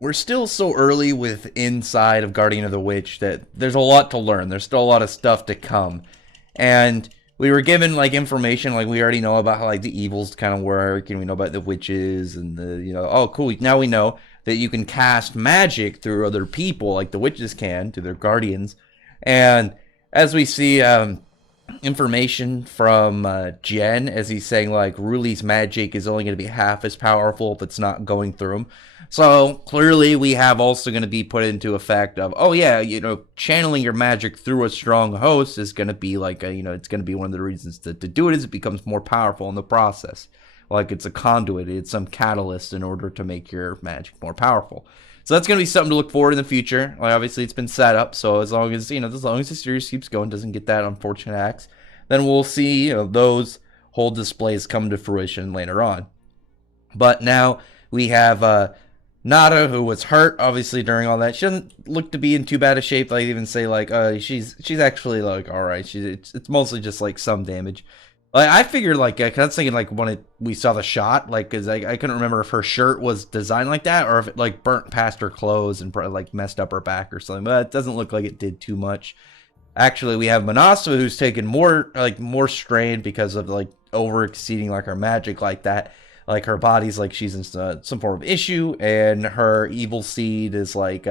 we're still so early with inside of Guardian of the Witch that there's a lot to learn. There's still a lot of stuff to come. And we were given like information, like we already know about how like the evils kind of work, and we know about the witches and the oh cool. Now we know that you can cast magic through other people, like the witches can, to their guardians. And as we see information from Jen, as he's saying like Ruli's magic is only going to be half as powerful if it's not going through him. So clearly we have also going to be put into effect of, oh yeah, channeling your magic through a strong host is going to be like it's going to be one of the reasons to do it, is it becomes more powerful in the process. Like it's a conduit, it's some catalyst in order to make your magic more powerful. So that's going to be something to look forward in the future. Like obviously it's been set up, so as long as the series keeps going, doesn't get that unfortunate axe, then we'll see those whole displays come to fruition later on. But now we have Nada, who was hurt obviously during all that. She doesn't look to be in too bad a shape. Like even say like she's actually like all right. It's mostly just like some damage. Like I figured like cause I was thinking like when we saw the shot, like because I couldn't remember if her shirt was designed like that or if it like burnt past her clothes and like messed up her back or something. But it doesn't look like it did too much. Actually, we have Manasva, who's taken more strain because of like over exceeding like her magic like that. Like her body's like she's in some form of issue, and her evil seed is like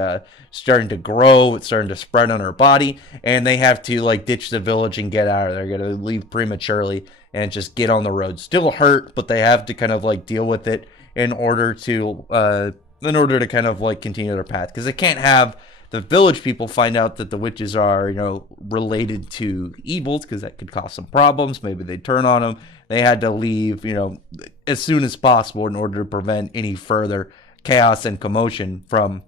starting to grow. It's starting to spread on her body, and they have to like ditch the village and get out of there. They're gonna leave prematurely and just get on the road. Still hurt, but they have to kind of like deal with it in order to kind of like continue their path, because they can't have the village people find out that the witches are, related to evils, because that could cause some problems. Maybe they turn on them. They had to leave, as soon as possible in order to prevent any further chaos and commotion from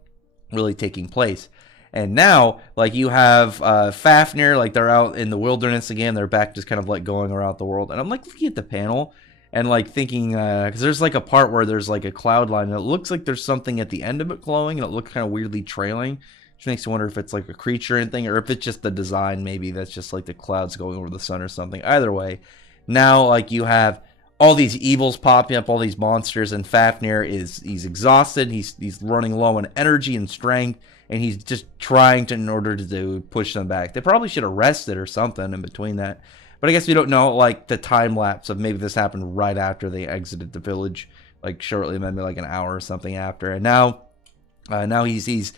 really taking place. And now, like, you have Fafnir, like, they're out in the wilderness again. They're back just kind of, like, going around the world. And I'm, like, looking at the panel and, like, thinking, because there's, like, a part where there's, like, a cloud line. And it looks like there's something at the end of it glowing, and it looks kind of weirdly trailing. Which makes you wonder if it's, like, a creature or anything, or if it's just the design. Maybe that's just, like, the clouds going over the sun or something. Either way, now, like, you have all these evils popping up, all these monsters, and Fafnir he's exhausted. He's running low on energy and strength, and he's just trying in order to push them back. They probably should have rested or something in between that. But I guess we don't know, like, the time lapse of maybe this happened right after they exited the village, like, shortly, maybe like an hour or something after. And now he's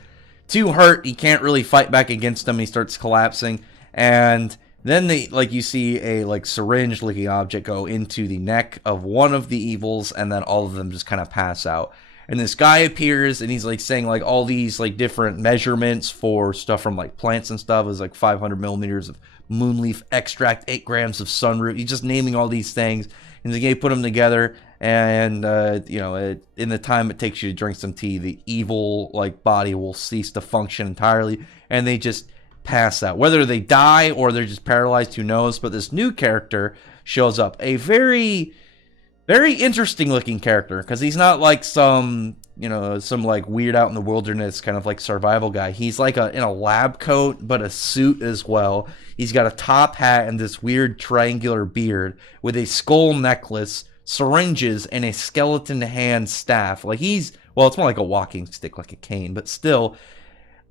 too hurt. He can't really fight back against them. He starts collapsing, and then you see a like syringe looking object go into the neck of one of the evils, and then all of them just kind of pass out. And this guy appears, and he's like saying like all these like different measurements for stuff from like plants and stuff. It was like 500 millimeters of moonleaf extract, 8 grams of sunroot. He's just naming all these things, and they put them together. And in the time it takes you to drink some tea, the evil like body will cease to function entirely, and they just pass out. Whether they die or they're just paralyzed, who knows? But this new character shows up, a very, very interesting looking character, because he's not like some like weird out in the wilderness kind of like survival guy. He's like in a lab coat, but a suit as well. He's got a top hat and this weird triangular beard with a skull necklace, syringes, and a skeleton hand staff. Like it's more like a walking stick, like a cane, but still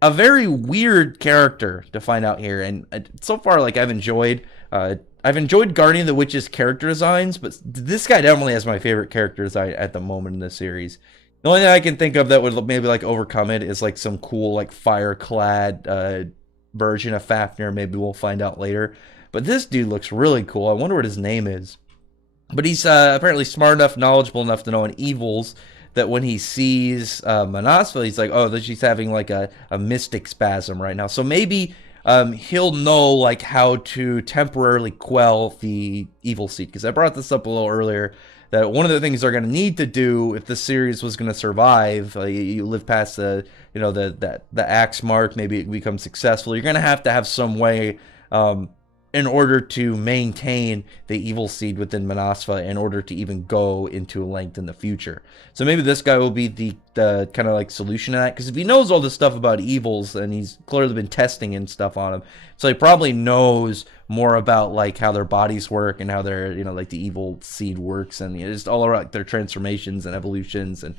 a very weird character to find out here. And so far, like, I've enjoyed Guardian of the Witch's character designs, but this guy definitely has my favorite character design at the moment in this series. The only thing I can think of that would maybe like overcome it is like some cool like fire-clad version of Fafnir. Maybe we'll find out later. But this dude looks really cool. I wonder what his name is. But he's apparently smart enough, knowledgeable enough to know an evils, that when he sees Manasva, he's like, oh, she's having like a mystic spasm right now. So maybe he'll know like how to temporarily quell the evil seed. Because I brought this up a little earlier, that one of the things they're going to need to do if the series was going to survive, you live past the axe mark, maybe it becomes successful, you're going to have some way in order to maintain the evil seed within Manasva in order to even go into length in the future. So maybe this guy will be the kind of like solution to that, because if he knows all this stuff about evils, and he's clearly been testing and stuff on them, so he probably knows more about like how their bodies work and how their, you know, like the evil seed works, and you know, just all around their transformations and evolutions, and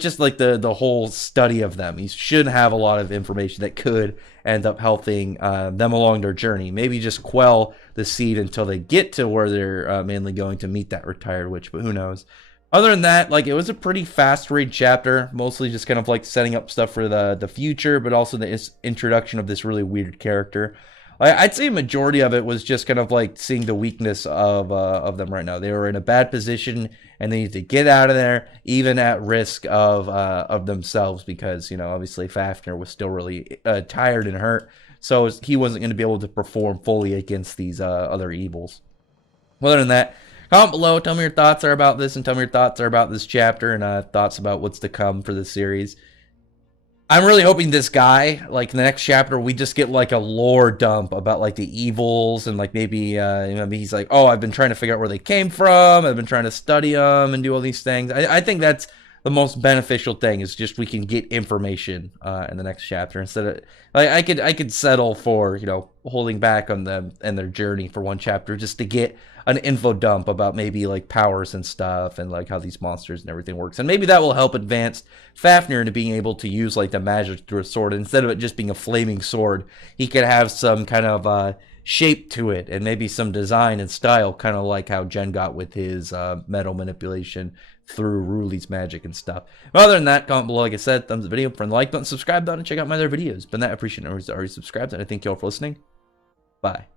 just like the whole study of them. You should have a lot of information that could end up helping them along their journey. Maybe just quell the seed until they get to where they're mainly going to meet that retired witch, but who knows. Other than that, like, it was a pretty fast read chapter, mostly just kind of like setting up stuff for the future, but also the introduction of this really weird character. I'd say a majority of it was just kind of like seeing the weakness of them right now. They were in a bad position and they need to get out of there, even at risk of themselves, because, you know, obviously Fafnir was still really tired and hurt, so he wasn't going to be able to perform fully against these other evils. Other than that, comment below, tell me your thoughts are about this, and tell me your thoughts are about this chapter, and thoughts about what's to come for the series. I'm really hoping this guy, like in the next chapter, we just get like a lore dump about like the evils, and like maybe he's like, oh, I've been trying to figure out where they came from, I've been trying to study them and do all these things. I think that's the most beneficial thing, is just we can get information in the next chapter, instead of like I could settle for, you know, holding back on them and their journey for one chapter just to get an info dump about maybe like powers and stuff, and like how these monsters and everything works, and maybe that will help advance Fafnir into being able to use like the magic through a sword. Instead of it just being a flaming sword, he could have some kind of shape to it, and maybe some design and style, kind of like how Jen got with his metal manipulation through Ruli's magic and stuff. But other than that, comment below, like I said, thumbs up the video, friend the like button, subscribe button, and check out my other videos. But that, I appreciate it. Already subscribed, and I thank you all for listening. Bye.